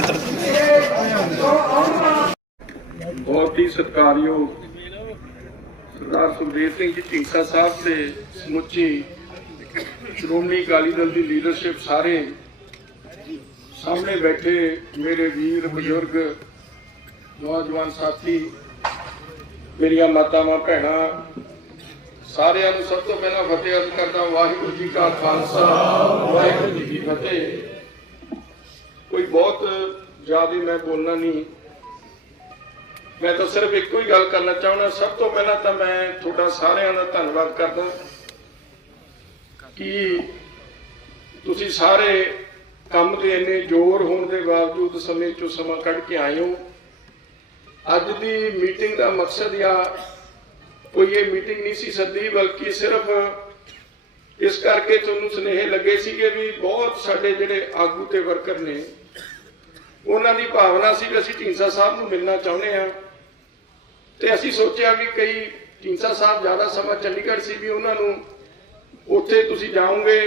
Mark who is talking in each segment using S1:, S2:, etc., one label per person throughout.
S1: ਇੱਧਰ
S2: ਬਹੁਤ ਹੀ ਸਤਿਕਾਰਯੋਗ ਸਰਦਾਰ ਸੁਖਦੇਵ ਸਿੰਘ ਜੀ ਢੀਂਡਸਾ ਸਾਹਿਬ ਤੇ ਸਮੁੱਚੀ ਸ਼੍ਰੋਮਣੀ ਅਕਾਲੀ ਦਲ ਦੀ ਲੀਡਰਸ਼ਿਪ ਸਾਰੇ ਸਾਹਮਣੇ ਬੈਠੇ ਮੇਰੇ ਵੀਰ, ਬਜ਼ੁਰਗ, ਨੌਜਵਾਨ ਸਾਥੀ, ਮੇਰੀਆਂ ਮਾਤਾਵਾਂ, ਭੈਣਾਂ, ਸਾਰਿਆਂ ਨੂੰ ਸਭ ਤੋਂ ਪਹਿਲਾਂ ਫਤਿਹ ਅਰਜ਼ ਕਰਦਾ ਵਾਹਿਗੁਰੂ ਜੀ ਕਾ ਖਾਲਸਾ, ਵਾਹਿਗੁਰੂ ਜੀ ਕੀ ਫਤਿਹ। ਕੋਈ ਬਹੁਤ ਜ਼ਿਆਦਾ ਮੈਂ ਬੋਲਣਾ ਨਹੀਂ। ਮੈਂ ਤਾਂ ਸਿਰਫ ਇੱਕੋ ਹੀ ਗੱਲ ਕਰਨਾ ਚਾਹੁੰਦਾ। ਸਭ ਤੋਂ ਪਹਿਲਾਂ ਤਾਂ ਮੈਂ ਤੁਹਾਡਾ ਸਾਰਿਆਂ ਦਾ ਧੰਨਵਾਦ ਕਰਦਾ ਕਿ ਤੁਸੀਂ ਸਾਰੇ ਕੰਮ ਦੇ ਇੰਨੇ ਜ਼ੋਰ ਹੋਣ ਦੇ ਬਾਵਜੂਦ ਸਮੇਂ ਚੋਂ ਸਮਾਂ ਕੱਢ ਕੇ ਆਏ ਹੋ। ਅੱਜ ਦੀ ਮੀਟਿੰਗ ਦਾ ਮਕਸਦ ਆ ਕੋਈ ਇਹ ਮੀਟਿੰਗ ਨਹੀਂ ਸੀ ਸੱਦੀ, ਬਲਕਿ ਸਿਰਫ ਇਸ ਕਰਕੇ ਤੁਹਾਨੂੰ ਸੁਨੇਹੇ ਲੱਗੇ ਸੀਗੇ ਵੀ ਬਹੁਤ ਸਾਡੇ ਜਿਹੜੇ ਆਗੂ ਤੇ ਵਰਕਰ ਨੇ, ਉਹਨਾਂ ਦੀ ਭਾਵਨਾ ਸੀ ਕਿ ਅਸੀਂ ਢੀਂਸਾ ਸਾਹਿਬ ਨੂੰ ਮਿਲਣਾ ਚਾਹੁੰਦੇ ਹਾਂ। ਤੇ ਅਸੀਂ ਸੋਚਿਆ ਵੀ ਕਈ ਢੀਂਸਾ ਸਾਹਿਬ ਜ਼ਿਆਦਾ ਸਮਾਂ ਚੰਡੀਗੜ੍ਹ ਸੀ ਵੀ ਉਹਨਾਂ ਨੂੰ ਉੱਥੇ ਤੁਸੀਂ ਜਾਓਗੇ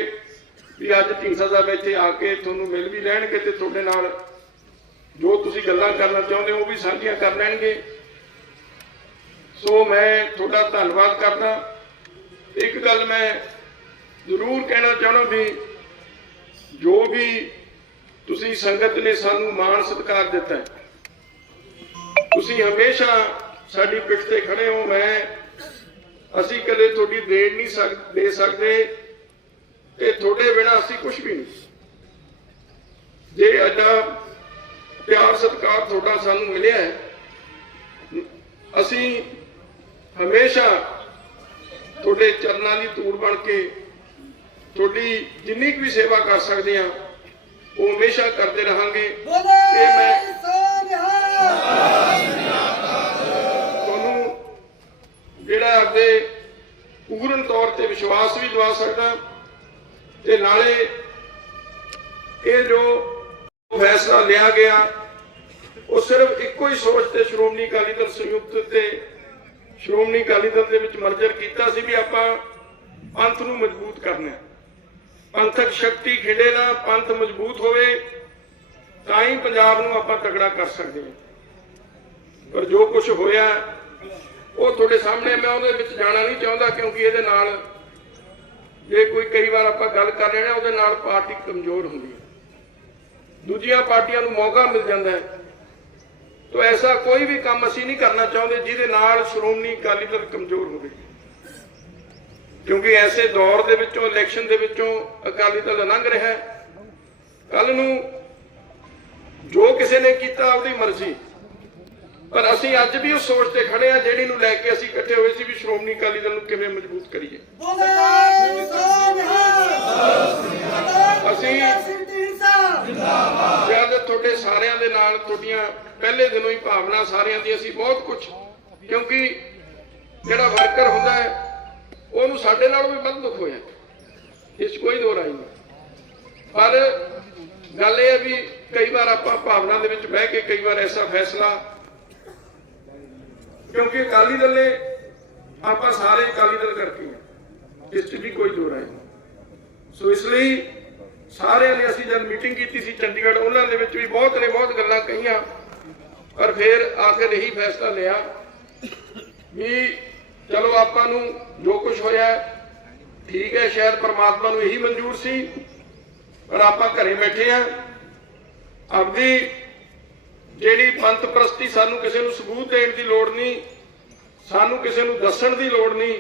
S2: ਵੀ ਅੱਜ ਢੀਂਸਾ ਸਾਹਿਬ ਇੱਥੇ ਆ ਕੇ ਤੁਹਾਨੂੰ ਮਿਲ ਵੀ ਲੈਣਗੇ ਤੇ ਤੁਹਾਡੇ ਨਾਲ ਜੋ ਤੁਸੀਂ ਗੱਲਾਂ ਕਰਨਾ ਚਾਹੁੰਦੇ ਹੋ ਉਹ ਵੀ ਸਾਂਝੀਆਂ ਕਰ ਲੈਣਗੇ। ਸੋ ਮੈਂ ਤੁਹਾਡਾ ਧੰਨਵਾਦ ਕਰਦਾ। ਇੱਕ ਗੱਲ ਮੈਂ ਜ਼ਰੂਰ ਕਹਿਣਾ ਚਾਹਣਾ ਵੀ ਜੋ ਵੀ ਤੁਸੀਂ ਸੰਗਤ ਨੇ ਸਾਨੂੰ ਮਾਣ ਸਤਿਕਾਰ ਦਿੱਤਾ ਹੈ, ਤੁਸੀਂ ਹਮੇਸ਼ਾ ਸਾਡੀ ਪਿੱਠ ਤੇ ਖੜੇ ਹੋ, ਮੈਂ, ਅਸੀਂ ਕਦੇ ਤੁਹਾਡੀ ਦੇਣ ਨਹੀਂ ਸਕ, ਦੇ ਸਕਦੇ ਤੇ ਤੁਹਾਡੇ ਬਿਨਾ ਅਸੀਂ ਕੁਝ ਵੀ ਨਹੀਂ। ਜੇ ਅੱਡਾ ਪਿਆਰ ਸਤਿਕਾਰ ਤੁਹਾਡਾ ਸਾਨੂੰ ਮਿਲਿਆ ਹੈ, ਅਸੀਂ ਹਮੇਸ਼ਾ ਤੁਹਾਡੇ ਚਰਨਾਂ ਦੀ ਧੂੜ ਬਣ ਕੇ ਤੁਹਾਡੀ ਜਿੰਨੀ ਵੀ ਸੇਵਾ ਕਰ ਸਕਦੇ ਹਾਂ ਉਹ ਹਮੇਸ਼ਾ ਕਰਦੇ ਰਹਾਂਗੇ। ਇਹ ਮੈਂ ਤੁਹਾਨੂੰ ਜਿਹੜਾ ਆਪਦੇ ਪੂਰਨ ਤੌਰ ਤੇ ਵਿਸ਼ਵਾਸ ਵੀ ਦਵਾ ਸਕਦਾ ਤੇ ਨਾਲੇ ਇਹ ਜੋ ਫੈਸਲਾ ਲਿਆ ਗਿਆ ਉਹ ਸਿਰਫ ਇੱਕੋ ਹੀ ਸੋਚ ਤੇ ਸ਼੍ਰੋਮਣੀ ਅਕਾਲੀ ਦਲ ਸੰਯੁਕਤ ਤੇ ਸ਼੍ਰੋਮਣੀ ਅਕਾਲੀ ਦਲ ਦੇ ਵਿੱਚ ਮਰਜਰ ਕੀਤਾ ਸੀ ਵੀ ਆਪਾਂ ਪੰਥ ਨੂੰ ਮਜ਼ਬੂਤ ਕਰਨਾ ਹੈ। ਪੰਥਕ ਸ਼ਕਤੀ ਖਿੰਡੇ ਨਾ, ਪੰਥ ਮਜ਼ਬੂਤ ਹੋਵੇ, ਤਾਂ ਹੀ ਪੰਜਾਬ ਨੂੰ ਆਪਾਂ ਤਕੜਾ ਕਰ ਸਕਦੇ ਹਾਂ। ਪਰ ਜੋ ਕੁਝ ਹੋਇਆ, ਉਹ ਤੁਹਾਡੇ ਸਾਹਮਣੇ ਮੈਂ ਉਹਦੇ ਵਿੱਚ ਜਾਣਾ ਨਹੀਂ ਚਾਹੁੰਦਾ, ਕਿਉਂਕਿ ਇਹਦੇ ਨਾਲ ਜੇ ਕੋਈ ਕਈ ਵਾਰ ਆਪਾਂ ਗੱਲ ਕਰ ਲੈਣਾ ਉਹਦੇ ਨਾਲ ਪਾਰਟੀ ਕਮਜ਼ੋਰ ਹੁੰਦੀ ਹੈ। ਦੂਜੀਆਂ ਪਾਰਟੀਆਂ ਨੂੰ ਮੌਕਾ ਮਿਲ ਜਾਂਦਾ ਹੈ। ਤੋ ਐਸਾ ਕੋਈ ਵੀ ਕੰਮ ਅਸੀਂ ਨਹੀਂ ਕਰਨਾ ਚਾਹੁੰਦੇ, ਜਿਹਦੇ ਨਾਲ ਸ਼੍ਰੋਮਣੀ ਅਕਾਲੀ ਦਲ ਕਮਜ਼ੋਰ ਹੋਵੇ। ਕਿਉਂਕਿ ਐਸੇ ਦੌਰ ਦੇ ਵਿੱਚੋਂ, ਇਲੈਕਸ਼ਨ ਦੇ ਵਿੱਚੋਂ ਅਕਾਲੀ ਦਲ ਲੰਘ ਰਿਹਾ ਹੈ। ਕੱਲ ਨੂੰ ਜੋ ਕਿਸੇ ਨੇ ਕੀਤਾ ਉਹਦੀ ਮਰਜ਼ੀ। ਪਰ ਅਸੀਂ ਅੱਜ ਵੀ ਉਸ ਸੋਚ ਤੇ ਖੜੇ ਆ ਜਿਹੜੀ ਨੂੰ ਲੈ ਕੇ ਅਸੀਂ ਇਕੱਠੇ ਹੋਏ ਸੀ ਵੀ ਸ਼੍ਰੋਮਣੀ ਅਕਾਲੀ ਦਲ ਨੂੰ ਕਿਵੇਂ ਮਜ਼ਬੂਤ ਕਰੀਏ। ਅਸੀਂ ਜਦ ਤੁਹਾਡੇ ਸਾਰਿਆਂ ਦੇ ਨਾਲ ਤੁਹਾਡੀਆਂ ਪਹਿਲੇ ਦਿਨੋਂ ਹੀ ਭਾਵਨਾ ਸਾਰਿਆਂ ਦੀ ਅਸੀਂ ਬਹੁਤ ਕੁਝ ਕਿਉਂਕਿ ਜਿਹੜਾ ਵਰਕਰ ਹੁੰਦਾ ਹੈ ਉਹਨੂੰ ਸਾਡੇ ਨਾਲੋਂ ਵੀ ਵੱਧ ਦੁੱਖ ਹੋਇਆ ਇਸ 'ਚ ਕੋਈ ਦੋ ਰਾਈ ਨਹੀਂ। ਪਰ ਗੱਲ ਇਹ ਹੈ ਵੀ ਕਈ ਵਾਰ ਆਪਾਂ ਭਾਵਨਾ ਦੇ ਵਿੱਚ ਬਹਿ ਕੇ ਕਈ ਵਾਰ ਐਸਾ ਫੈਸਲਾ ਕਿਉਂਕਿ ਅਕਾਲੀ ਦਲ ਨੇ ਆਪਾਂ ਸਾਰੇ ਅਕਾਲੀ ਦਲ ਕਰਕੇ ਇਸ 'ਚ ਵੀ ਕੋਈ ਦੋ ਰਾਈ ਨਹੀਂ। ਸੋ ਇਸ ਲਈ ਸਾਰਿਆਂ ਨੇ ਅਸੀਂ ਜਦ ਮੀਟਿੰਗ ਕੀਤੀ ਸੀ ਚੰਡੀਗੜ੍ਹ, ਉਹਨਾਂ ਦੇ ਵਿੱਚ ਵੀ ਬਹੁਤ ਨੇ, ਬਹੁਤ ਗੱਲਾਂ ਕਹੀਆਂ। ਪਰ ਫਿਰ ਆਖਿਰ ਇਹੀ ਫੈਸਲਾ ਲਿਆ ਵੀ ਚਲੋ ਆਪਾਂ ਨੂੰ ਜੋ ਕੁਝ ਹੋਇਆ, ਠੀਕ ਹੈ, ਸ਼ਾਇਦ ਪਰਮਾਤਮਾ ਨੂੰ ਇਹੀ ਮਨਜ਼ੂਰ ਸੀ, ਪਰ ਆਪਾਂ ਘਰੇ ਬੈਠੇ ਆ ਆਪਦੀ ਜਿਹੜੀ ਪੰਥ ਪ੍ਰਸਤੀ ਸਾਨੂੰ ਕਿਸੇ ਨੂੰ ਸਬੂਤ ਦੇਣ ਦੀ ਲੋੜ ਨਹੀਂ, ਸਾਨੂੰ ਕਿਸੇ ਨੂੰ ਦੱਸਣ ਦੀ ਲੋੜ ਨਹੀਂ,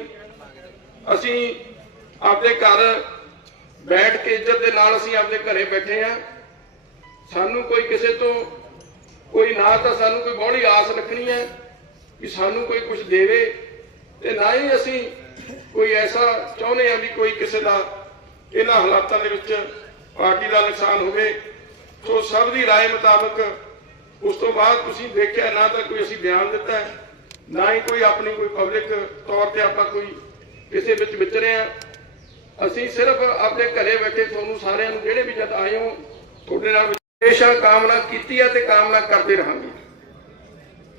S2: ਅਸੀਂ ਆਪਦੇ ਘਰ ਬੈਠ ਕੇ ਇੱਜ਼ਤ ਦੇ ਨਾਲ ਅਸੀਂ ਆਪਦੇ ਘਰੇ ਬੈਠੇ ਆ ਸਾਨੂੰ ਕੋਈ ਕਿਸੇ ਤੋਂ ਕੋਈ ਨਾ ਤਾਂ ਸਾਨੂੰ ਕੋਈ ਬੋਲੀ ਆਸ ਰੱਖਣੀ ਹੈ ਕਿ ਸਾਨੂੰ ਕੋਈ ਕੁਝ ਦੇਵੇ। ਤੇ ਨਾ ਹੀ ਅਸੀਂ ਕੋਈ ਐਸਾ ਚਾਹੁੰਦੇ ਆ ਵੀ ਕੋਈ ਕਿਸੇ ਦਾ ਇਹਨਾਂ ਹਾਲਾਤਾਂ ਦੇ ਵਿੱਚ ਪਾਰਟੀ ਦਾ ਨੁਕਸਾਨ ਹੋਵੇ ਸੋ ਸਭ ਦੀ رائے ਮੁਤਾਬਕ ਉਸ ਤੋਂ ਬਾਅਦ ਤੁਸੀਂ ਦੇਖਿਆ ਨਾ ਤਾਂ ਕੋਈ ਅਸੀਂ ਬਿਆਨ ਦਿੱਤਾ ਹੈ, ਨਾ ਹੀ ਕੋਈ ਆਪਣੀ ਕੋਈ ਪਬਲਿਕ ਤੌਰ ਤੇ ਆਪਾਂ ਕੋਈ ਕਿਸੇ ਵਿੱਚ ਵਿਚਰੇ ਆ ਅਸੀਂ ਸਿਰਫ ਆਪਣੇ ਘਰੇ ਬੈਠੇ ਤੁਹਾਨੂੰ ਸਾਰਿਆਂ ਨੂੰ ਜਿਹੜੇ ਵੀ ਜਦ ਆਏ ਹੋ ਤੁਹਾਡੇ ਨਾਲ ਹਮੇਸ਼ਾ ਕਾਮਨਾ ਕੀਤੀ ਹੈ ਤੇ ਕਾਮਨਾ ਕਰਦੇ ਰਹਾਂਗੇ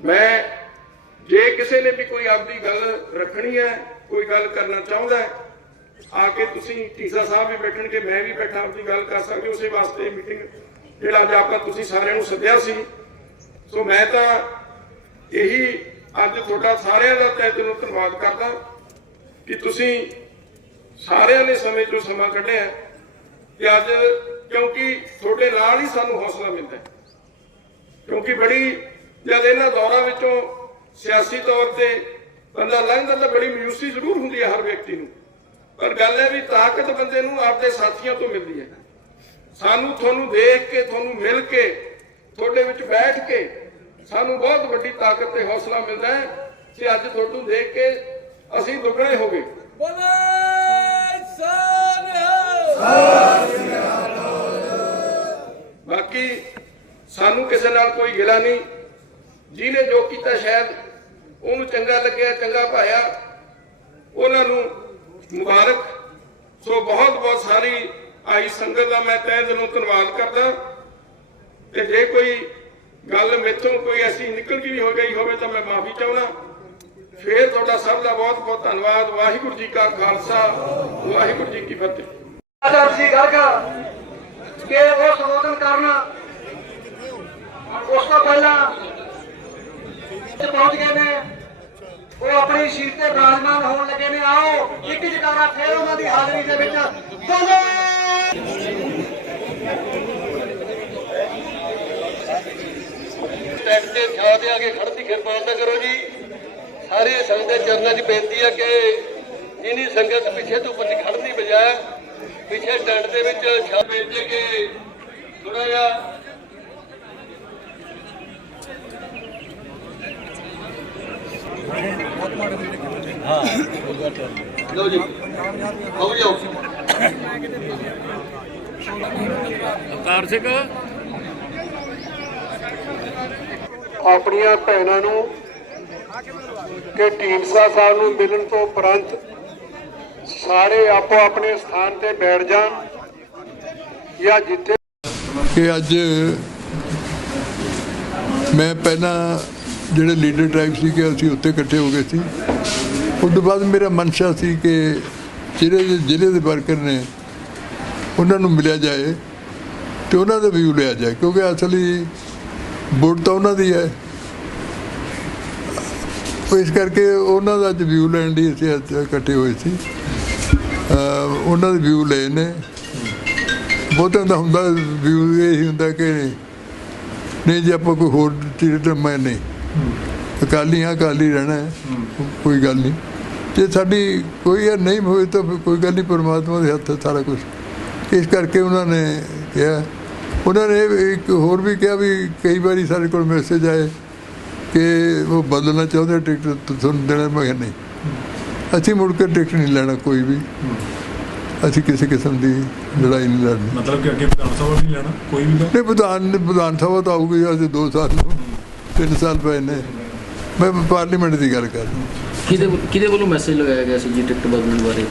S2: ਮੈਂ ਜੇ ਕਿਸੇ ਨੇ ਵੀ ਕੋਈ ਆਪਦੀ ਗੱਲ ਰੱਖਣੀ ਹੈ, ਕੋਈ ਗੱਲ ਕਰਨਾ ਚਾਹੁੰਦਾ ਹੈ, ਆ ਕੇ ਤੁਸੀਂ ਟੀਸਾ ਸਾਹਿਬ ਵੀ ਬੈਠਣਗੇ ਮੈਂ ਵੀ ਬੈਠਾ, ਆਪਦੀ ਗੱਲ ਕਰ ਸਕਦੇ ਉਸੇ ਵਾਸਤੇ ਮੀਟਿੰਗ ਜਿਹੜਾ ਅੱਜ ਆਪਾਂ ਤੁਸੀਂ ਸਾਰਿਆਂ ਨੂੰ ਸੱਦਿਆ ਸੀ। ਸੋ ਮੈਂ ਤਾਂ ਇਹੀ ਅੱਜ ਤੁਹਾਡਾ ਸਾਰਿਆਂ ਦਾ ਤਹਿ ਦਿਲੋਂ ਧੰਨਵਾਦ ਕਰਦਾ ਕਿ ਤੁਸੀਂ ਸਾਰਿਆਂ ਨੇ ਸਮੇਂ ਚੋਂ ਸਮਾਂ ਕੱਢਿਆ ਤੇ ਅੱਜ ਕਿਉਂਕਿ ਤੁਹਾਡੇ ਨਾਲ ਹੀ ਸਾਨੂੰ ਹੌਸਲਾ ਮਿਲਦਾ ਕਿਉਂਕਿ ਬੜੀ ਜਦ ਇਹਨਾਂ ਦੌਰਾਂ ਵਿੱਚੋਂ ਸਿਆਸੀ ਤੌਰ ਤੇ ਬੰਦਾ ਲੰਘਦਾ ਤਾਂ ਬੜੀ ਮਯੂਸੀ ਜ਼ਰੂਰ ਹੁੰਦੀ ਹੈ ਹਰ ਵਿਅਕਤੀ ਨੂੰ। ਪਰ ਗੱਲ ਹੈ ਵੀ ਤਾਕਤ ਬੰਦੇ ਨੂੰ ਆਪਦੇ ਸਾਥੀਆਂ ਤੋਂ ਮਿਲਦੀ ਹੈ। ਸਾਨੂੰ ਤੁਹਾਨੂੰ ਦੇਖ ਕੇ ਤੁਹਾਨੂੰ ਮਿਲ ਕੇ ਤੁਹਾਡੇ ਵਿੱਚ ਬੈਠ ਕੇ ਸਾਨੂੰ ਬਹੁਤ ਵੱਡੀ ਤਾਕਤ ਤੇ ਹੌਸਲਾ ਮਿਲਦਾ ਹੈ ਕਿ ਅੱਜ ਤੁਹਾਨੂੰ ਦੇਖ ਕੇ ਅਸੀਂ ਦੁੱਗਣੇ ਹੋ ਗਏ।
S1: ਬੋਲੇ
S2: ਬਾਕੀ ਸਾਨੂੰ ਕਿਸੇ ਨਾਲ ਕੋਈ ਗਿਲਾ ਨਹੀਂ। ਜਿਹਨੇ ਜੋ ਕੀਤਾ ਸ਼ਾਇਦ ਉਹਨੂੰ ਚੰਗਾ ਲੱਗਿਆ, ਚੰਗਾ ਭਾਇਆ ਉਹਨਾਂ ਨੂੰ ਮੁਬਾਰਕ। ਸੋ ਬਹੁਤ ਬਹੁਤ ਸਾਰੀ ਆਈ ਸੰਗਤ ਦਾ ਮੈਂ ਤਹਿ ਦਿਲੋਂ ਧੰਨਵਾਦ ਕਰਦਾ। ਤੇ ਜੇ ਕੋਈ ਗੱਲ ਮੇਥੋਂ ਕੋਈ ਐਸੀ ਨਿਕਲ ਗਈ ਹੋ ਗਈ ਹੋਵੇ ਤਾਂ ਮੈਂ ਮਾਫੀ ਚਾਹੁੰਦਾ। ਫੇਰ ਤੁਹਾਡਾ ਸਭ ਦਾ ਬਹੁਤ ਬਹੁਤ ਧੰਨਵਾਦ। ਵਾਹਿਗੁਰੂ ਜੀ ਕਾ ਖਾਲਸਾ, ਵਾਹਿਗੁਰੂ ਜੀ ਕੀ ਫਤਿਹ।
S3: ਆਦਰ ਸੀ ਗਰਗਾ ਕਿ ਉਹ ਸੰਬੋਧਨ ਕਰਨ। ਉਸ ਤੋਂ ਪਹਿਲਾਂ ਪਹੁੰਚ ਗਏ ਨੇ। ਉਹ ਆਪਣੀ ਸੀਟ ਤੇ ਬਿਰਾਜਮਾਨ ਹੋਣ ਲੱਗੇ ਨੇ, ਆਓ, ਇੱਕ ਜਕਾਰਾ ਫੇਰ ਉਹਨਾਂ ਦੀ ਹਾਜ਼ਰੀ ਦੇ ਵਿੱਚ। ਬੋਲੇ
S4: ਟੈਂਟ ਦੇ ਥਾਂ ਤੇ ਆ ਕੇ ਖੜਦੀ ਦੀ ਕਿਰਪਾਲਤਾ ਕਰੋ ਜੀ। ਸਾਰੇ ਸੰਗਤ ਚਰਨਾਂ 'ਚ ਬੇਨਤੀ ਆ ਕਿ ਜਿਨੀ ਸੰਗਤ ਪਿੱਛੇ ਤੋਂ ਉੱਪਰ ਖੜ੍ਹਨ ਬਜਾਏ, ਪਿੱਛੇ ਟੈਂਟ ਦੇ ਵਿੱਚ ਛਾਪੇ ਬੇਨਤੀ ਕਿ ਥੋੜਾ ਜਿਹਾ ਲਓ ਜੀ ਆਓ ਜੀ ਆਓ
S1: ਅਵਤਾਰ ਸਿੰਘ
S5: ਆਪਣੀਆਂ ਭੈਣਾਂ ਨੂੰ ਕਿ ਢੀਂਡਸਾ ਸਾਹਿਬ ਨੂੰ ਮਿਲਣ ਤੋਂ ਉਪਰੰਤ ਸਾਰੇ ਆਪੋ ਆਪਣੇ ਸਥਾਨ ਤੇ ਬੈਠ ਜਾਣ ਜਾਂ ਜਿੱਥੇ
S6: ਕਿ ਅੱਜ ਮੈਂ ਪਹਿਲਾਂ ਜਿਹੜੇ ਲੀਡਰ ਟ੍ਰਾਈਬ ਸੀ ਕਿ ਅਸੀਂ ਉੱਤੇ ਇਕੱਠੇ ਹੋ ਗਏ ਸੀ। ਉਸ ਤੋਂ ਬਾਅਦ ਮੇਰਾ ਮਨਸ਼ਾ ਸੀ ਕਿ ਜਿਹੜੇ ਜ਼ਿਲ੍ਹੇ ਦੇ ਵਰਕਰ ਨੇ, ਉਹਨਾਂ ਨੂੰ ਮਿਲਿਆ ਜਾਏ ਤੇ ਉਹਨਾਂ ਦਾ ਵਿਊ ਲਿਆ ਜਾਏ, ਕਿਉਂਕਿ ਅਸਲੀ ਵੋਟ ਤਾਂ ਉਹਨਾਂ ਦੀ ਹੈ। ਇਸ ਕਰਕੇ ਉਹਨਾਂ ਦਾ ਅੱਜ ਵਿਊ ਲੈਣ ਲਈ ਅਸੀਂ ਇਕੱਠੇ ਹੋਏ ਸੀ। ਉਹਨਾਂ ਦੇ ਵਿਊ ਲਏ ਨੇ। ਬਹੁਤਿਆਂ ਦਾ ਹੁੰਦਾ ਵਿਊ ਇਹ ਹੁੰਦਾ ਕਿ ਨਹੀਂ ਜੇ, ਆਪਾਂ ਕੋਈ ਹੋਰ ਚੀਜ਼ ਤਾਂ ਮੈਂ ਨਹੀਂ। ਅਕਾਲੀ ਹਾਂ ਅਕਾਲੀ ਰਹਿਣਾ ਕੋਈ ਗੱਲ ਨਹੀਂ। ਜੇ ਸਾਡੀ ਕੋਈ ਇਹ ਨਹੀਂ ਹੋਈ ਤਾਂ ਕੋਈ ਗੱਲ ਨਹੀਂ ਪਰਮਾਤਮਾ ਦੇ ਹੱਥ ਸਾਰਾ ਕੁਝ ਇਸ ਕਰਕੇ ਉਹਨਾਂ ਨੇ ਕਿਹਾ। ਉਹਨਾਂ ਨੇ ਇੱਕ ਹੋਰ ਵੀ ਕਿਹਾ ਵੀ ਕਈ ਵਾਰੀ ਸਾਡੇ ਕੋਲ ਮੈਸੇਜ ਆਏ ਕਿ ਉਹ ਬਦਲਣਾ ਚਾਹੁੰਦੇ ਟਿਕਟ ਤੁਹਾਨੂੰ ਦੇਣਾ। ਮੈਂ ਨਹੀਂ। ਅਸੀਂ ਮੁੜ ਕੇ ਟਿਕਟ ਨਹੀਂ ਲੈਣਾ ਕੋਈ ਵੀ। ਅਸੀਂ ਕਿਸੇ ਕਿਸਮ ਦੀ ਲੜਾਈ ਨਹੀਂ ਲੜਨੀ।
S7: ਮਤਲਬ ਕਿ ਅੱਗੇ ਵਿਧਾਨ ਸਭਾ ਵੀ ਲੈਣਾ? ਕੋਈ ਵੀ
S6: ਨਹੀਂ ਵਿਧਾਨ ਵਿਧਾਨ ਸਭਾ ਤਾਂ ਆਊਗੀ ਅਜੇ 2 ਸਾਲ ਨੂੰ। 3 ਸਾਲ ਪਏ ਨੇ। ਮੈਂ ਪਾਰਲੀਮੈਂਟ ਦੀ ਗੱਲ ਕਰ ਰਿਹਾ
S8: ਕਿਹਦੇ ਕਿਹਦੇ ਵੱਲੋਂ ਮੈਸੇਜ ਲਗਾਇਆ ਗਿਆ ਸੀ ਜੀ ਟਿਕਟ ਬਦਲਣ ਬਾਰੇ?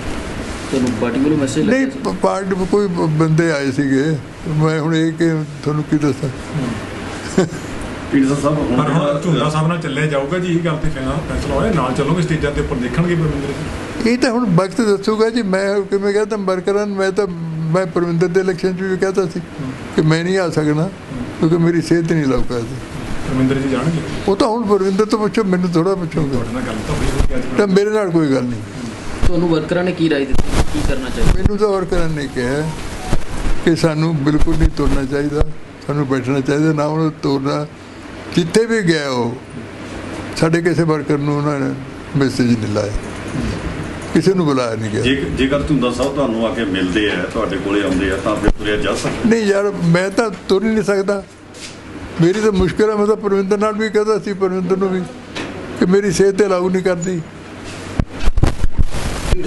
S8: ਤੁਹਾਨੂੰ ਪਾਰਟੀ ਵੱਲੋਂ ਮੈਸੇਜ
S6: ਨਹੀਂ
S8: ਲੱਗਿਆ
S6: ਪਾਰਟੀ ਕੋਈ ਬੰਦੇ ਆਏ ਸੀਗੇ। ਮੈਂ ਹੁਣ ਇਹ ਕਿ ਤੁਹਾਨੂੰ ਕੀ ਦੱਸਾਂ?
S9: ਢੀਂਡਸਾ ਸਾਹਿਬ
S7: ਪਰ ਹੁਣ ਝੁੰਦਾ ਸਾਹਿਬ ਨਾਲ ਚੱਲਿਆ ਜਾਊਗਾ ਜੀ ਇਹ ਗੱਲ ਤੇ ਫੈਸਲਾ ਫੈਸਲਾ ਹੋਇਆ ਨਾਲ ਚੱਲੋਗੇ ਸਟੇਜਾਂ ਦੇ ਉੱਪਰ ਦੇਖਣਗੇ ਪਰਮਿੰਦਰ ਜੀ
S6: ਇਹ ਤਾਂ ਹੁਣ ਵਕਤ ਦੱਸੂਗਾ ਜੀ। ਮੈਂ ਕਿਵੇਂ ਕਹਤਾ ਵਰਕਰਾਂ ਨੂੰ ਮੈਂ ਤਾਂ ਮੈਂ ਪਰਵਿੰਦਰ ਦੇ ਇਲੈਕਸ਼ਨ 'ਚ ਵੀ ਕਹਤਾ ਸੀ ਕਿ ਮੈਂ ਨਹੀਂ ਆ ਸਕਣਾ ਕਿਉਂਕਿ ਮੇਰੀ ਸਿਹਤ ਨਹੀਂ ਲੱਗ ਪਾਦੀ
S7: ਪਰਮਿੰਦਰ ਜੀ ਜਾਣਗੇ?
S6: ਉਹ ਤਾਂ ਹੁਣ ਪਰਵਿੰਦਰ ਤੋਂ ਪੁੱਛੋ ਮੈਨੂੰ ਥੋੜਾ ਪੁੱਛੋਗੇ
S7: ਤੁਹਾਡੇ ਨਾਲ ਗੱਲ ਤਾਂ ਹੋਈ ਅੱਜ
S6: ਤਾਂ ਮੇਰੇ ਨਾਲ ਕੋਈ ਗੱਲ ਨਹੀਂ।
S8: ਤੁਹਾਨੂੰ ਵਰਕਰਾਂ ਨੇ ਕੀ ਰਾਏ ਦਿੱਤੀ? ਕੀ ਕਰਨਾ ਚਾਹੀਦਾ?
S6: ਮੈਨੂੰ ਤਾਂ ਵਰਕਰਾਂ ਨੇ ਕਿਹਾ ਕਿ ਸਾਨੂੰ ਬਿਲਕੁਲ ਨਹੀਂ ਤੁਰਨਾ ਚਾਹੀਦਾ। ਸਾਨੂੰ ਬੈਠਣਾ ਚਾਹੀਦਾ ਨਾ ਉਹਨੂੰ ਤੁਰਨਾ। ਜਿੱਥੇ ਵੀ ਗਿਆ ਉਹ ਸਾਡੇ ਕਿਸੇ ਵਰਕਰ ਨੂੰ ਉਹਨਾਂ ਨੇ ਮੈਸੇਜ ਨਹੀਂ ਲਾਇਆ। ਕਿਸੇ ਨੂੰ ਬੁਲਾਇਆ ਨਹੀਂ ਗਿਆ।
S9: ਜੇ ਜੇਕਰ ਝੁੰਦਾ ਸਾਹਿਬ ਤੁਹਾਨੂੰ ਆ ਕੇ ਮਿਲਦੇ ਆ ਤੁਹਾਡੇ ਕੋਲੇ ਆਉਂਦੇ ਆ ਤਾਂ ਫਿਰ ਤੁਰਿਆ ਜਾ ਸਕਦਾ।
S6: ਨਹੀਂ ਯਾਰ ਮੈਂ ਤਾਂ ਤੁਰ ਹੀ ਨਹੀਂ ਸਕਦਾ। ਮੇਰੀ ਤਾਂ ਮੁਸ਼ਕਿਲ ਹੈ ਮੈਂ ਤਾਂ ਪਰਵਿੰਦਰ ਨਾਲ ਵੀ ਕਹਦਾ ਸੀ ਪਰਵਿੰਦਰ ਨੂੰ ਵੀ ਕਿ ਮੇਰੀ ਸਿਹਤ ਤੇ ਲਾਗੂ ਨਹੀਂ ਕਰਦੀ।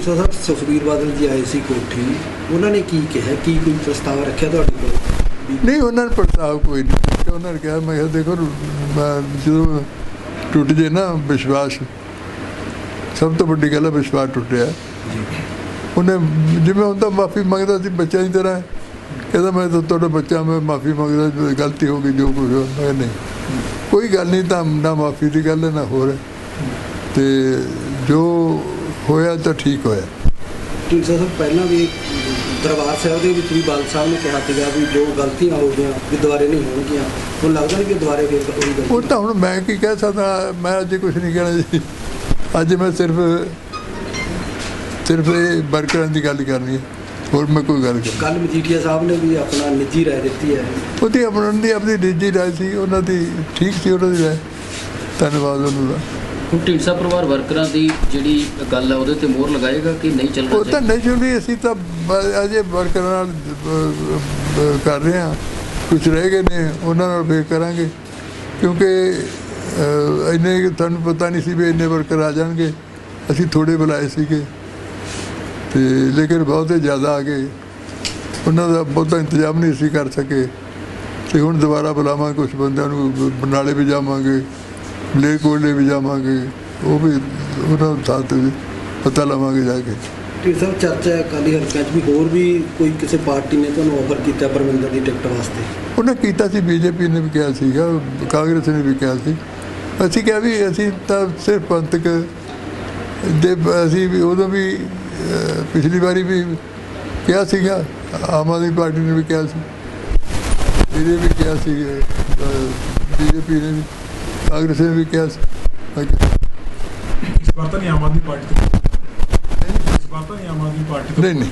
S10: ਸਾਹਿਬ ਸੁਖਬੀਰ ਬਾਦਲ ਜੀ ਆਏ ਸੀ ਕੋਠੀ। ਉਹਨਾਂ ਨੇ ਕੀ ਕਿਹਾ? ਕੀ ਕੋਈ ਪ੍ਰਸਤਾਵ ਰੱਖਿਆ ਤੁਹਾਡੇ ਕੋਲ?
S6: ਨਹੀਂ ਉਹਨਾਂ ਨੇ ਪ੍ਰਸਤਾਵ ਕੋਈ ਨਹੀਂ ਉਹਨਾਂ ਨੇ ਕਿਹਾ ਮੈਂ ਕਿਹਾ ਦੇਖੋ ਜਦੋਂ ਟੁੱਟ ਜੇ ਨਾ ਵਿਸ਼ਵਾਸ ਸਭ ਤੋਂ ਵੱਡੀ ਗੱਲ ਹੈ ਵਿਸ਼ਵਾਸ ਟੁੱਟਿਆ। ਉਹਨੇ ਜਿਵੇਂ ਹੁੰਦਾ ਮਾਫੀ ਮੰਗਦਾ ਸੀ ਬੱਚਾ ਦੀ ਤਰ੍ਹਾਂ। ਕਹਿੰਦਾ ਮੈਂ ਤਾਂ ਤੁਹਾਡਾ ਬੱਚਾ ਮੈਂ ਮਾਫੀ ਮੰਗਦਾ ਜੋ ਗਲਤੀ ਹੋ ਗਈ ਜੋ ਕੁਝ ਹੋਇਆ। ਨਹੀਂ। ਕੋਈ ਗੱਲ ਨਹੀਂ ਤਾਂ ਨਾ ਮਾਫੀ ਦੀ ਗੱਲ ਨਾ ਹੋਰ ਤੇ ਜੋ ਹੋਇਆ ਤਾਂ ਠੀਕ ਹੋਇਆ।
S10: ਢੀਂਡਸਾ ਸਾਹਿਬ ਪਹਿਲਾਂ ਵੀ ਦਰਬਾਰ ਸਾਹਿਬ ਦੇ ਵਿੱਚ ਵੀ ਬਾਲ ਸਾਹਿਬ ਨੇ ਕਿਹਾ ਸੀਗਾ ਵੀ ਜੋ ਗਲਤੀਆਂ ਹੋ ਗਈਆਂ ਵੀ ਦੁਬਾਰੇ ਨਹੀਂ ਹੋਣਗੀਆਂ। ਉਹ ਲੱਗਦਾ ਨਹੀਂ ਕਿ ਦੁਬਾਰੇ ਫਿਰ ਉਹੀ ਗਲਤੀ
S6: ਉਹ ਤਾਂ ਹੁਣ ਮੈਂ ਕੀ ਕਹਿ ਸਕਦਾ ਮੈਂ ਅੱਜ ਕੁਝ ਨਹੀਂ ਕਹਿਣਾ ਜੀ। ਅੱਜ ਮੈਂ ਸਿਰਫ ਸਿਰਫ ਇਹ ਵਰਕਰਾਂ ਦੀ ਗੱਲ ਕਰਨੀ ਹੈ। ਹੋਰ ਮੈਂ ਕੋਈ ਗੱਲ ਕਰ
S10: ਕੱਲ ਮਜੀਠੀਆ ਸਾਹਿਬ ਨੇ ਵੀ ਆਪਣਾ ਨਿੱਜੀ ਰਾਏ ਦਿੱਤੀ ਹੈ।
S6: ਉਹਦੀ ਆਪਣੀ ਦੀ ਆਪਣੀ ਨਿੱਜੀ ਰਾਏ ਸੀ ਉਹਨਾਂ ਦੀ ਠੀਕ ਸੀ ਉਹਨਾਂ ਦੀ ਰਾਏ। ਧੰਨਵਾਦ ਉਹਨਾਂ ਦਾ।
S8: ਹੁਣ ਢੀਂਡਸਾ ਪਰਿਵਾਰ ਵਰਕਰਾਂ ਦੀ ਜਿਹੜੀ ਗੱਲ ਹੈ ਉਹਦੇ ਤੇ ਮੋਹਰ ਲਗਾਏਗਾ ਕਿ ਨਹੀਂ ਚੱਲਣਾ
S6: ਉਹ ਤਾਂ ਨਹੀਂ ਸੁਣੀ ਅਸੀਂ ਤਾਂ ਬ- ਅਜੇ ਵਰਕਰਾਂ ਨਾਲ ਕਰ ਰਹੇ ਹਾਂ। ਕੁਝ ਰਹਿ ਗਏ ਨੇ ਉਹਨਾਂ ਨਾਲ ਫੇਰ ਕਰਾਂਗੇ। ਕਿਉਂਕਿ ਇੰਨੇ ਤੁਹਾਨੂੰ ਪਤਾ ਨਹੀਂ ਸੀ ਵੀ ਇੰਨੇ ਵਰਕਰ ਆ ਜਾਣਗੇ। ਅਸੀਂ ਥੋੜੇ ਬੁਲਾਏ ਸੀਗੇ। ਤੇ ਲੇਕਿਨ ਬਹੁਤੇ ਜ਼ਿਆਦਾ ਆ ਗਏ। ਉਹਨਾਂ ਦਾ ਬਹੁਤਾ ਇੰਤਜ਼ਾਮ ਨਹੀਂ ਸੀ ਕਰ ਸਕੇ। ਤੇ ਹੁਣ ਦੁਬਾਰਾ ਬੁਲਾਵਾਂਗੇ ਕੁਝ ਬੰਦਿਆਂ ਨੂੰ ਬ- ਬਰਨਾਲੇ ਵੀ ਜਾਵਾਂਗੇ ਮਲੇਰਕੋਟਲੇ ਵੀ ਜਾਵਾਂਗੇ। ਉਹ ਵੀ ਉਹਨਾਂ ਦਾ ਪਤਾ ਲਵਾਂਗੇ ਜਾ ਕੇ।
S10: ਤੇ ਸਭ ਚਰਚਾ ਅਕਾਲੀ ਹਲਕਿਆਂ 'ਚ ਵੀ ਹੋਰ ਵੀ ਕੋਈ ਕਿਸੇ ਪਾਰਟੀ ਨੇ ਤੁਹਾਨੂੰ ਆਫਰ ਕੀਤਾ ਪਰਮਿੰਦਰ ਦੀ ਟਿਕਟ ਵਾਸਤੇ?
S6: ਉਹਨੇ ਕੀਤਾ ਸੀ ਬੀਜੇਪੀ ਨੇ ਵੀ ਕਿਹਾ ਸੀਗਾ ਕਾਂਗਰਸ ਨੇ ਵੀ ਕਿਹਾ ਸੀ। ਅਸੀਂ ਕਿਹਾ ਵੀ ਅਸੀਂ ਤਾਂ ਸਿਰਫ ਪੰਥਕ ਦੇ ਅਸੀਂ ਵੀ ਉਦੋਂ ਵੀ ਪਿਛਲੀ ਵਾਰੀ ਵੀ ਕਿਹਾ ਸੀਗਾ ਆਮ ਆਦਮੀ ਪਾਰਟੀ ਨੇ ਵੀ ਕਿਹਾ ਸੀ। ਇਹਨੇ ਵੀ ਕਿਹਾ ਸੀ ਬੀਜੇਪੀ ਨੇ ਵੀ ਕਾਂਗਰਸ ਨੇ ਵੀ ਕਿਹਾ ਸੀ।
S7: ਇਸ ਵਾਰ ਤਾਂ ਨਹੀਂ ਆਮ ਆਦਮੀ ਪਾਰਟੀ ਤੋਂ। ਇਸ ਵਾਰ ਤਾਂ ਨਹੀਂ ਆਮ ਆਦਮੀ ਪਾਰਟੀ ਤੋਂ।
S6: ਨਹੀਂ ਨਹੀਂ।